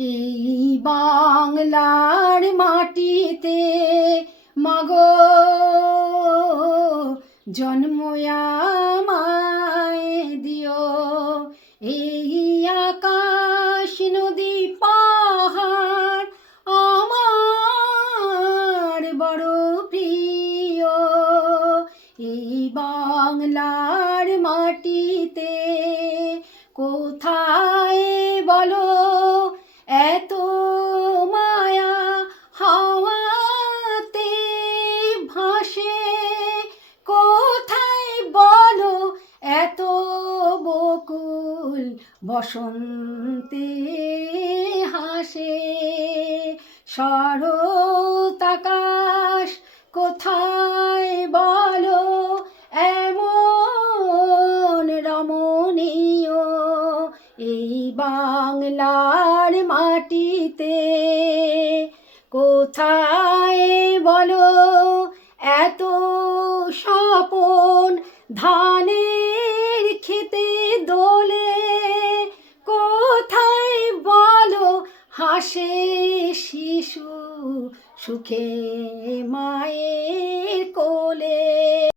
এই বাংলার মাটিতে মাগো জন্ম আমায় দিও। এই আকাশ নদী পাহাড় আমার বড় প্রিয়। এই বাংলার মাটিতে কোথায় বলো এত মায়া হাওয়াতে ভাসে? কোথায় বলো এত বকুল বসন্তে হাসে? শরৎ আকাশ কোথায় বলো এমন রমণীয়? এই বাংলার মাটিতে কোথায় বলো এত স্বপন ধানের খেতে দোলে? কোথায় বলো হাসে শিশু সুখে মায়ের কোলে?